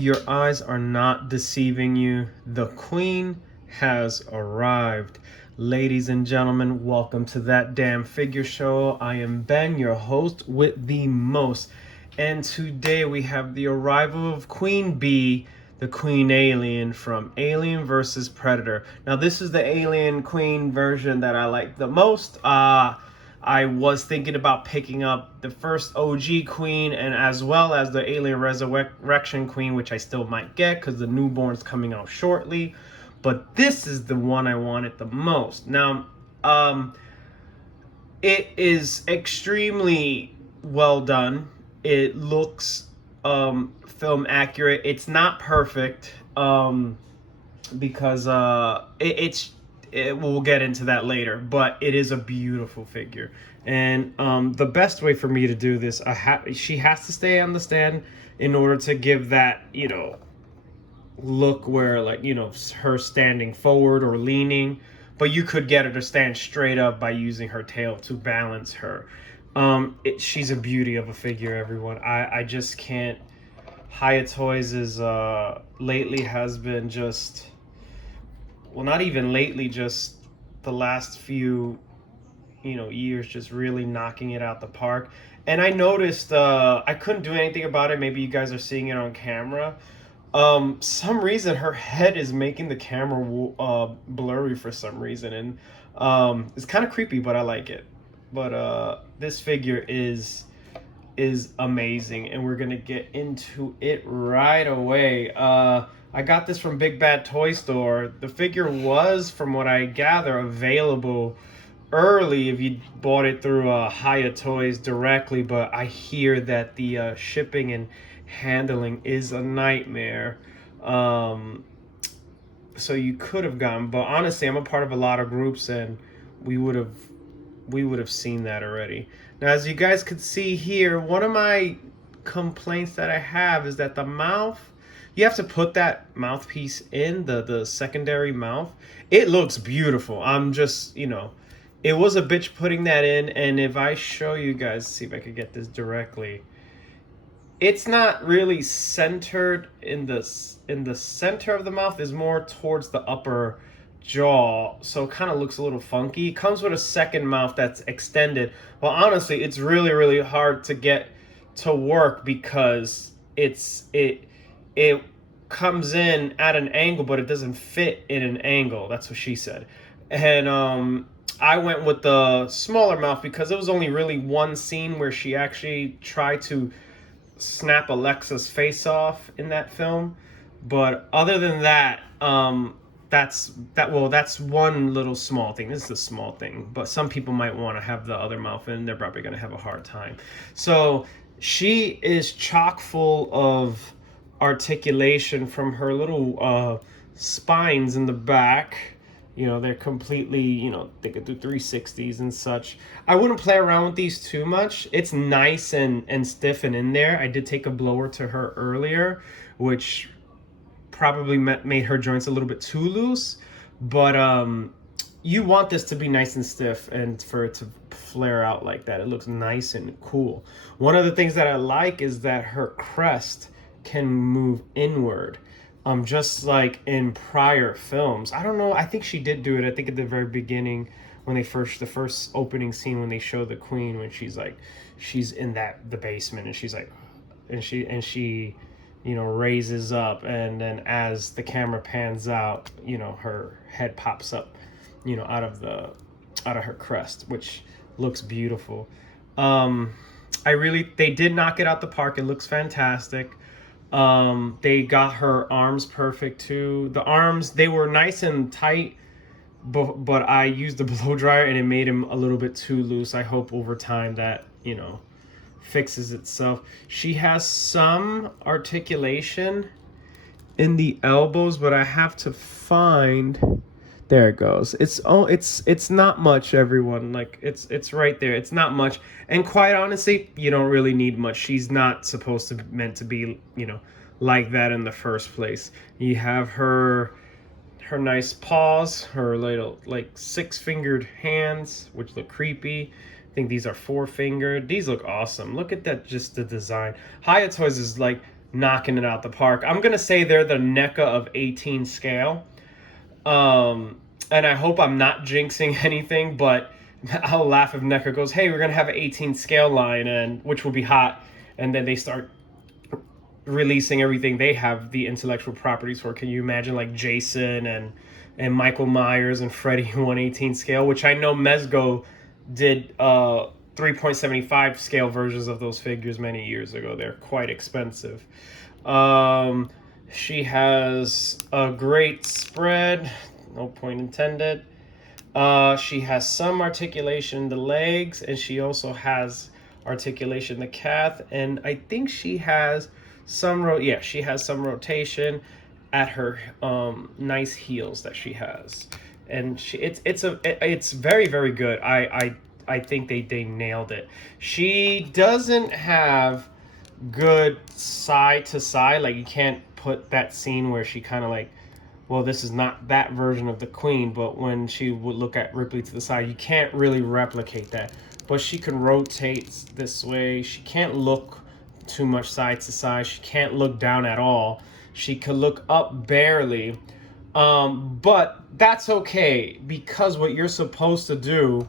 your eyes are not deceiving you. The queen has arrived. Ladies and gentlemen, welcome to That Damn Figure Show. I am Ben, your host with the most. And today we have the arrival of Queen Bee, the Queen Alien from Alien vs. Predator. Now this is the Alien Queen version that I like the most. I was thinking about picking up the first OG Queen and as well as the Alien Resurrection Queen, which I still might get because the newborn's coming out shortly. But this is the one I wanted the most. Now, it is extremely well done. It looks film accurate. It's not perfect because we'll get into that later, but it is a beautiful figure. And the best way for me to do this, she has to stay on the stand in order to give that, look where, like, her standing forward or leaning. But you could get her to stand straight up by using her tail to balance her. She's a beauty of a figure, everyone. I just can't. Hiya Toys is lately has been just, well, not even lately, just the last few years, just really knocking it out the park. And I noticed I couldn't do anything about it. Maybe you guys are seeing it on camera. Some reason her head is making the camera blurry for some reason, and it's kind of creepy, but I like it. But this figure is amazing, and we're gonna get into it right away. I got this from Big Bad Toy Store. The figure was, from what I gather, available early if you bought it through Hiya Toys directly, but I hear that the shipping and handling is a nightmare. So you could have gone, but honestly, I'm a part of a lot of groups, and we would have seen that already. Now, as you guys could see here, one of my complaints that I have is that the mouth, you have to put that mouthpiece in, the secondary mouth. It looks beautiful. I'm just, it was a bitch putting that in, and if I show you guys, see if I could get this directly, it's not really centered in the center of the mouth. Is more towards the upper jaw, so it kind of looks a little funky. It comes with a second mouth that's extended. Well, honestly, it's really hard to get to work because it comes in at an angle, but it doesn't fit in an angle. That's what she said. And I went with the smaller mouth because it was only really one scene where she actually tried to snap Alexa's face off in that film. But other than that, that's one little small thing. This is a small thing, but some people might want to have the other mouth in. They're probably going to have a hard time. So she is chock full of articulation from her little spines in the back. They're completely, they could do 360s and such. I wouldn't play around with these too much. It's nice and stiff and in there. I did take a blower to her earlier, which probably made her joints a little bit too loose. But you want this to be nice and stiff and for it to flare out like that. It looks nice and cool. One of the things that I like is that her crest can move inward. Just like in prior films. I don't know, I think she did do it. I think at the very beginning when the first opening scene when they show the queen, when she's in the basement, and she's like, and she raises up, and then as the camera pans out, her head pops up, out of her crest, which looks beautiful. They did knock it out the park. It looks fantastic. They got her arms perfect too. The arms, they were nice and tight, but I used the blow dryer and it made him a little bit too loose. I hope over time that, fixes itself. She has some articulation in the elbows, but I have to find, there it goes. It's not much, everyone. Like, it's right there. It's not much. And quite honestly, you don't really need much. She's not meant to be, like that in the first place. You have her nice paws, her little, like, 6-fingered hands, which look creepy. think these are 4-fingered. These look awesome. Look at that, just the design. Hiya Toys is like knocking it out the park. I'm gonna say they're the NECA of 18 scale. And I hope I'm not jinxing anything, but I'll laugh if NECA goes, hey, we're gonna have an 18 scale line, and which will be hot, and then they start releasing everything they have the intellectual properties for. Can you imagine like Jason and Michael Myers and Freddy 118 scale, which I know Mezco did 3.75 scale versions of those figures many years ago. They're quite expensive. She has a great spread, no point intended. She has some articulation in the legs, and she also has articulation in the calf, and I think she has some she has some rotation at her nice heels that she has, and it's very, very good. I think they nailed it. She doesn't have good side to side, like you can't put that scene where she kind of like, well, this is not that version of the queen, but when she would look at Ripley to the side, you can't really replicate that. But she can rotate this way. She can't look too much side to side. She can't look down at all. She could look up barely. But that's okay, because what you're supposed to do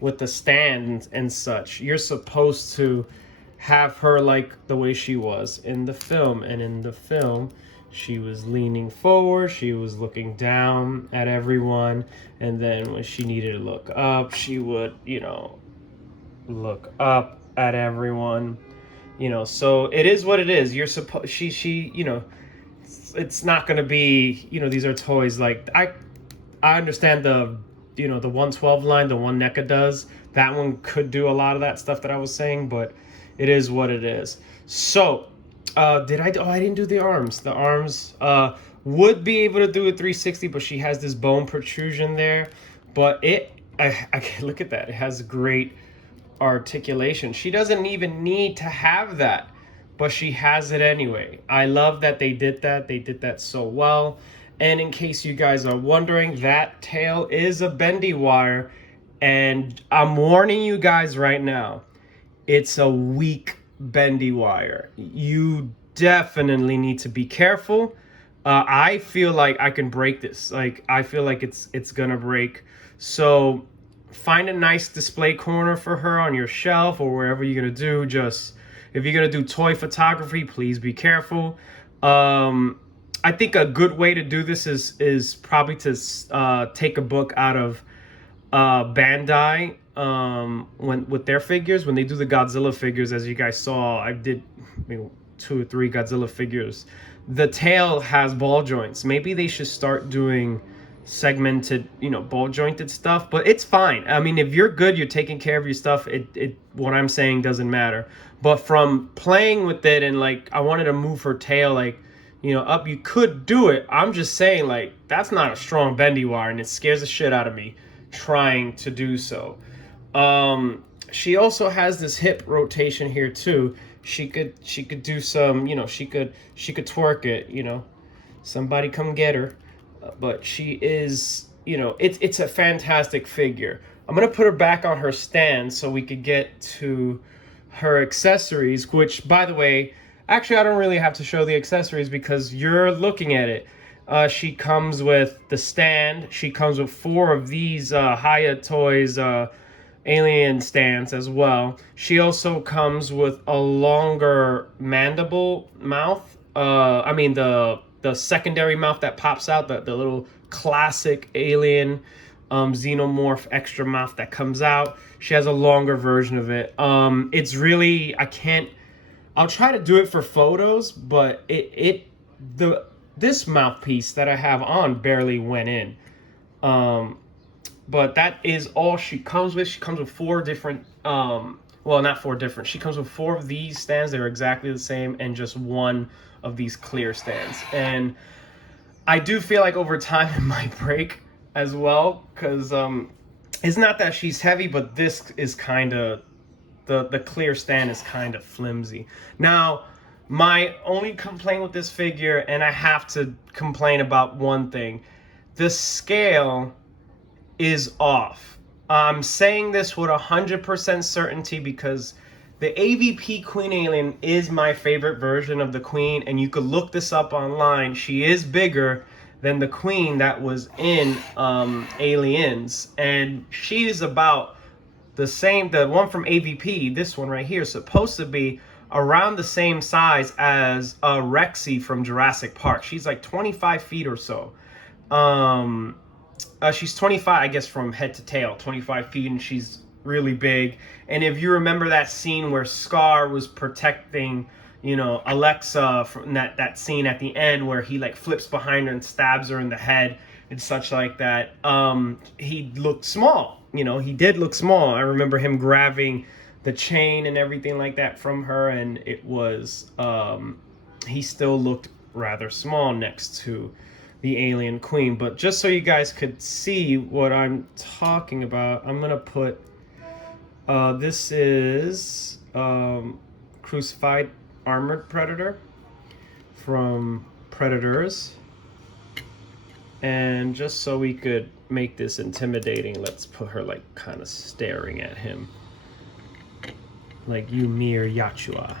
with the stand and such, you're supposed to have her like the way she was in the film. And in the film, she was leaning forward, she was looking down at everyone, and then when she needed to look up, she would, look up at everyone. So it is what it is. You're supposed, it's not going to be, these are toys. Like I understand the 112 line, the one NECA does. That one could do a lot of that stuff that I was saying, but it is what it is. So, I didn't do the arms. The arms would be able to do a 360, but she has this bone protrusion there. But I look at that. It has great articulation. She doesn't even need to have that, but she has it anyway. I love that they did that. They did that so well. And in case you guys are wondering, that tail is a bendy wire, and I'm warning you guys right now, it's a weak bendy wire. You definitely need to be careful. I feel like I can break this. Like I feel like it's gonna break. So find a nice display corner for her on your shelf or wherever you're gonna do. Just if you're gonna do toy photography, please be careful. I think a good way to do this is probably to take a book out of Bandai with their figures. When they do the Godzilla figures, as you guys saw, I did 2 or 3 Godzilla figures. The tail has ball joints. Maybe they should start doing segmented, ball jointed stuff, but it's fine. I mean, if you're good, you're taking care of your stuff, what I'm saying doesn't matter. But from playing with it, and like I wanted to move her tail like up, you could do it. I'm just saying, like, that's not a strong bendy wire, and it scares the shit out of me trying to do so. She also has this hip rotation here too. She could do some, she could twerk it, somebody come get her. But she is, it's a fantastic figure. I'm gonna put her back on her stand so we could get to her accessories, which, by the way, actually I don't really have to show the accessories because you're looking at it. She comes with the stand. She comes with 4 of these Hiya Toys alien stands as well. She also comes with a longer mandible mouth. The secondary mouth that pops out, the little classic alien xenomorph extra mouth that comes out. She has a longer version of it. It's really, I'll try to do it for photos, but this mouthpiece that I have on barely went in. But that is all she comes with. She comes with 4 different, well, not 4 different. She comes with 4 of these stands. They're exactly the same, and just 1 of these clear stands. And I do feel like over time it might break as well, because it's not that she's heavy, but this is kind of, the clear stand is kind of flimsy. Now, my only complaint with this figure, and I have to complain about one thing, the scale is off. I'm saying this with 100% certainty because The AVP Queen Alien is my favorite version of the Queen, and you could look this up online. She is bigger than the Queen that was in Aliens, and she is about the same. The one from AVP, this one right here, is supposed to be around the same size as Rexy from Jurassic Park. She's like 25 feet or so. She's 25, I guess, from head to tail, 25 feet, and she's really big. And if you remember that scene where Scar was protecting, you know, Alexa from that scene at the end where he like flips behind her and stabs her in the head and such like that, he looked small. You know, he did look small. I remember him grabbing the chain and everything like that from her, and it was he still looked rather small next to the Alien Queen. But just so you guys could see what I'm talking about, I'm gonna put this is Crucified Armored Predator from Predators. And just so we could make this intimidating, let's put her like kind of staring at him. Like Ymir Yachua.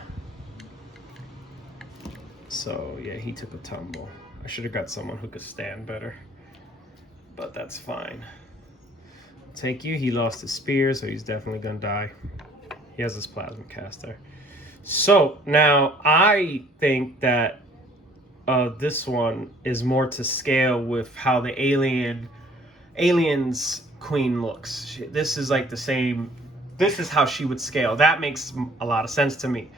So yeah, he took a tumble. I should have got someone who could stand better, but that's fine. Take you. He lost his spear, so he's definitely gonna die. He has his plasma caster. So now I think that this one is more to scale with how the Aliens Queen looks. This is like the same. This is how she would scale. That makes a lot of sense to me.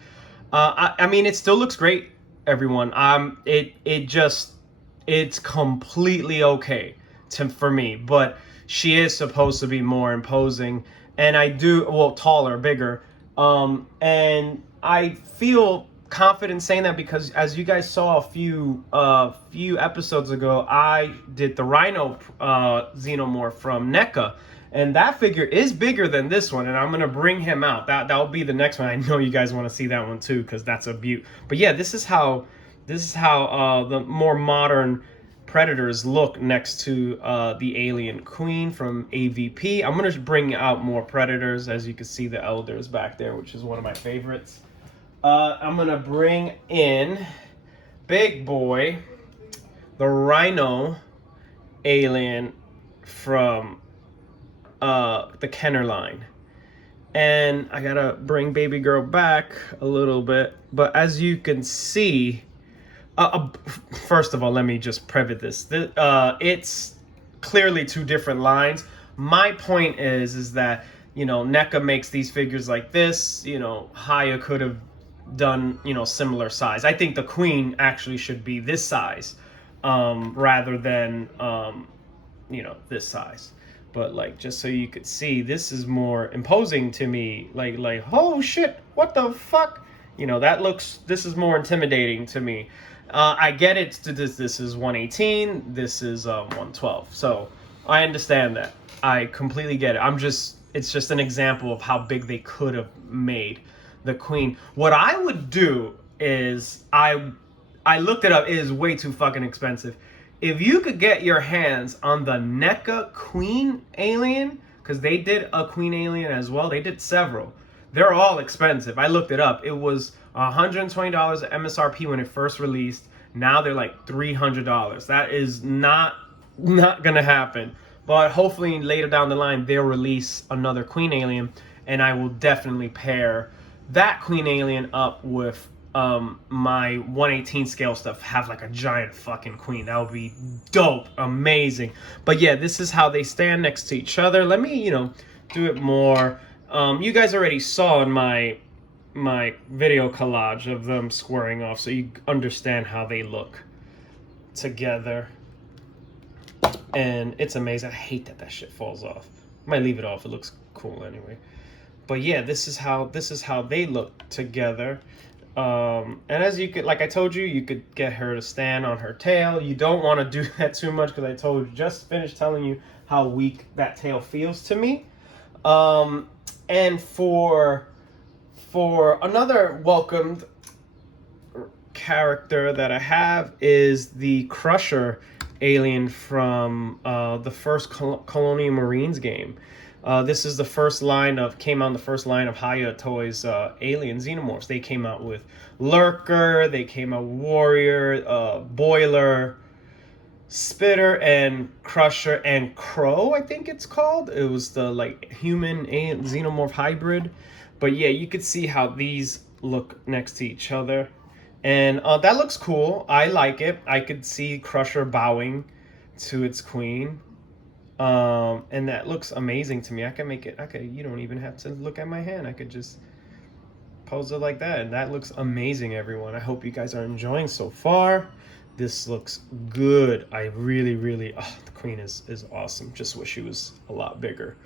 I mean, it still looks great, everyone. It's completely okay for me, but she is supposed to be more imposing, and taller, bigger, and I feel confident saying that because, as you guys saw a few episodes ago, I did the Rhino xenomorph from NECA, and that figure is bigger than this one, and I'm gonna bring him out. That'll be the next one. I know you guys want to see that one too, because that's a beaut. But yeah, this is how the more modern Predators look next to the Alien Queen from AVP. I'm gonna bring out more Predators. As you can see, the Elders back there, which is one of my favorites. I'm gonna bring in big boy, the Rhino Alien from the Kenner line. And I gotta bring baby girl back a little bit, but as you can see, first of all, let me just preface this. It's clearly two different lines. My point is that, you know, NECA makes these figures like this. You know, Hiya could have done, you know, similar size. I think the Queen actually should be this size, rather than, you know, this size. But like, just so you could see, this is more imposing to me. Like, oh shit, what the fuck? You know, this is more intimidating to me. I get it. This is 118. This is 112. So I understand that. I completely get it. It's just an example of how big they could have made the Queen. What I would do is, I looked it up. It is way too fucking expensive. If you could get your hands on the NECA Queen Alien, because they did a Queen Alien as well. They did several. They're all expensive. I looked it up. It was $120 at MSRP when it first released. Now they're like $300. That is not gonna happen. But hopefully later down the line they'll release another Queen Alien, and I will definitely pair that Queen Alien up with my 118 scale stuff. Have like a giant fucking queen. That would be dope, amazing. But yeah, this is how they stand next to each other. Let me, you know, do it more. You guys already saw in my video collage of them squaring off, so you understand how they look together. And it's amazing. I hate that shit falls off. I might leave it off. It looks cool anyway. But yeah, this is how they look together. And as you could, like I told you, you could get her to stand on her tail. You don't want to do that too much, because I just finished telling you how weak that tail feels to me. And for another welcomed character that I have is the Crusher Alien from the first Colonial Marines game. This is the first line of, came out in the first line of Hiya Toys Alien Xenomorphs. They came out with Lurker, they came out with Warrior, Boiler, Spitter, and Crusher, and Crow, I think it's called. It was the like human and xenomorph hybrid. But yeah, you could see how these look next to each other. And that looks cool. I like it. I could see Crusher bowing to its queen. And that looks amazing to me. I can make it, you don't even have to look at my hand. I could just pose it like that. And that looks amazing, everyone. I hope you guys are enjoying so far. This looks good. I really, the queen is awesome. Just wish she was a lot bigger.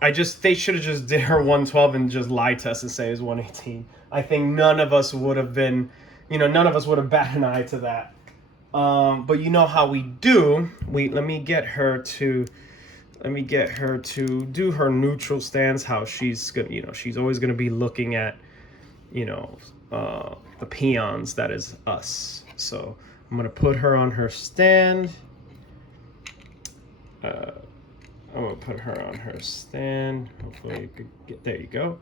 They should have just did her 112 and just lied to us and say it was 118. I think none of us would have been, none of us would have batted an eye to that. But you know how we do. Let me get her to do her neutral stance. How she's gonna, she's always gonna be looking at, the peons. That is us. So I'm gonna put her on her stand. I'm gonna put her on her stand. Hopefully you could get, there you go.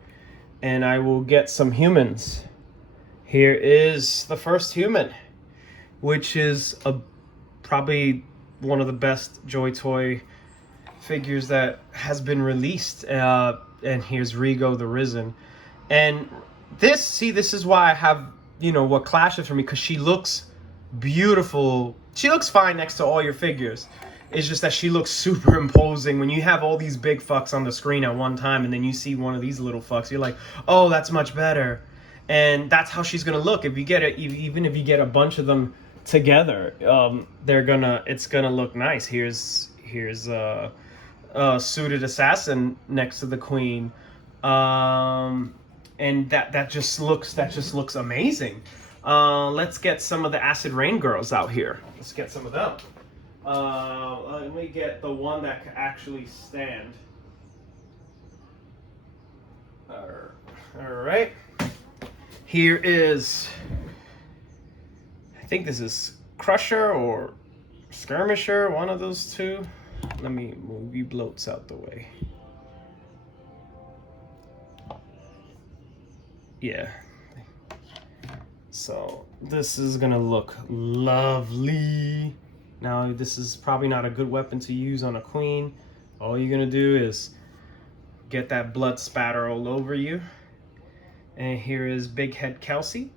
And I will get some humans. Here is the first human, which is probably one of the best Joy Toy figures that has been released. And here's Rigo the Risen. And this is why I have, what clashes for me, because she looks beautiful. She looks fine next to all your figures. It's just that she looks super imposing. When you have all these big fucks on the screen at one time and then you see one of these little fucks, you're like, oh, that's much better. And that's how she's gonna look. If you get it, even if you get a bunch of them together, it's gonna look nice. Here's a suited assassin next to the queen, and that just looks amazing. Let's get some of the Acid Rain girls out here. Let's get some of them. Let me get the one that can actually stand. All right. Here is, I think this is Crusher or Skirmisher, one of those two. Let me move you bloats out the way. Yeah. So this is gonna look lovely. Now this is probably not a good weapon to use on a queen. All you're gonna do is get that blood spatter all over you. And here is Big Head Kelsey.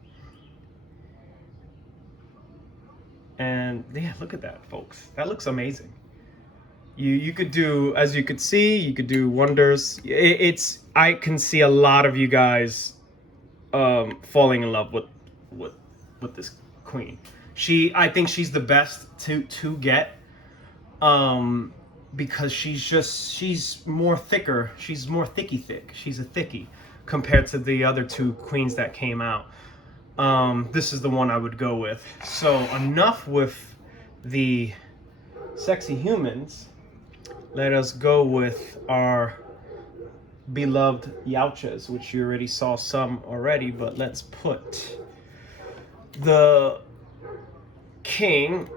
And yeah, look at that, folks. That looks amazing. You could do, as you could see, you could do wonders. I can see a lot of you guys falling in love with this queen. I think she's the best to get, because she's more thicker. She's more thick. She's a thickie compared to the other two queens that came out. This is the one I would go with. So enough with the sexy humans. Let us go with our beloved Yautjas, which you already saw some already, but let's put the king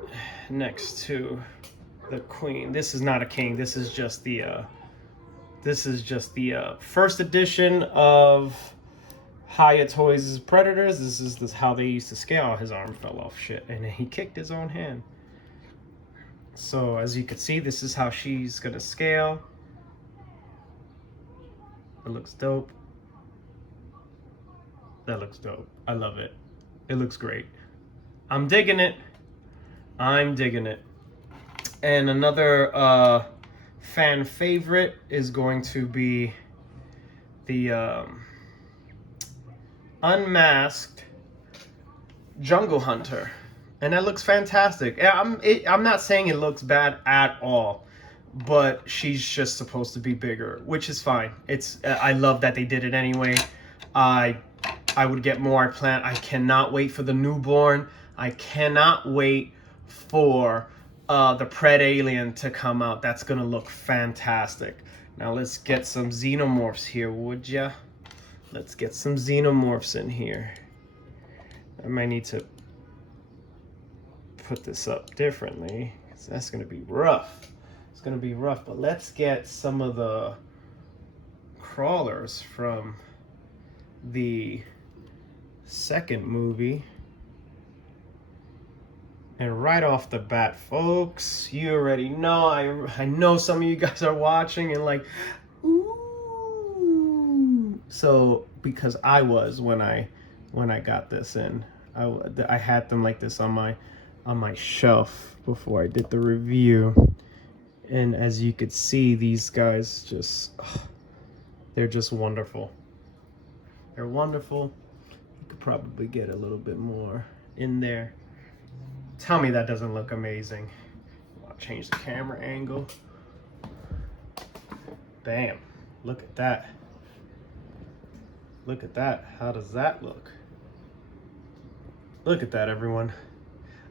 next to the queen. This is not a king. This is just the first edition of Hiya Toys' Predators. This is how they used to scale. His arm fell off, shit, and he kicked his own hand. So as you can see, this is how she's gonna scale. It looks dope. That looks dope. I love it. It looks great. I'm digging it. I'm digging it. And another fan favorite is going to be the unmasked Jungle Hunter. And that looks fantastic. I'm not saying it looks bad at all, but she's just supposed to be bigger, which is fine. I love that they did it anyway. I would get more. I cannot wait for the newborn. I cannot wait for the Pred Alien to come out. That's gonna look fantastic. Now let's get some xenomorphs here, would ya? Let's get some xenomorphs in here. I might need to put this up differently, 'cause that's gonna be rough. It's gonna be rough, but let's get some of the crawlers from the second movie. And right off the bat, folks, you already know, I know some of you guys are watching and like, ooh. So, because I was when I got this in, I had them like this on my shelf before I did the review. And as you could see, these guys just, they're just wonderful. They're wonderful. You could probably get a little bit more in there. Tell me that doesn't look amazing. I'll change the camera angle. Bam. Look at that. Look at that. How does that look? Look at that, everyone.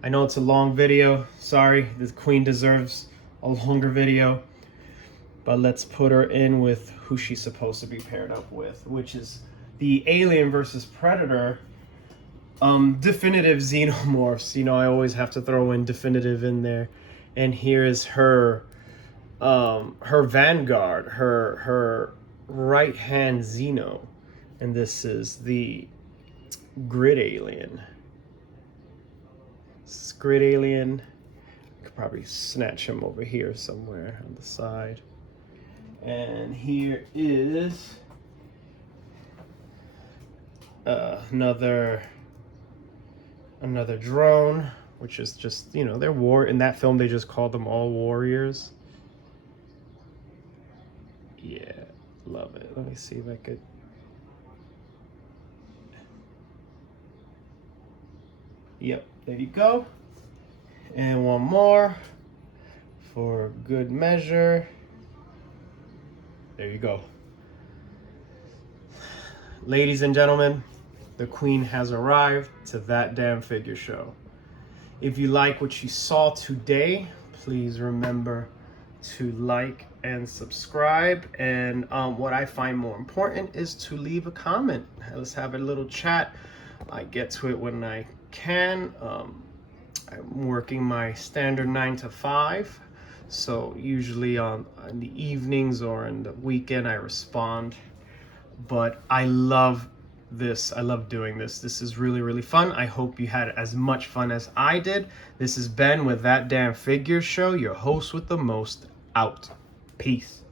I know it's a long video. Sorry, the queen deserves a longer video. But let's put her in with who she's supposed to be paired up with, which is the Alien versus Predator definitive xenomorphs. You know, I always have to throw in definitive in there. And here is her her vanguard, her right hand xeno. And this is the grid alien. This is grid alien. I could probably snatch him over here somewhere on the side. And here is another drone, which is just, you know, they're in that film they just called them all warriors. Yeah, love it. Let me see if I could. Yep, there you go. And one more for good measure. There you go. Ladies and gentlemen, the queen has arrived to That Damn Figure Show. If you like what you saw today, please remember to like and subscribe. And what I find more important is to leave a comment. Let's have a little chat. I get to it when I can. I'm working my standard 9 to 5. So usually on the evenings or in the weekend I respond. But I love this. I love doing this. This is really, really fun. I hope you had as much fun as I did. This is Ben with That Damn Figure Show, your host with the most. Out. Peace.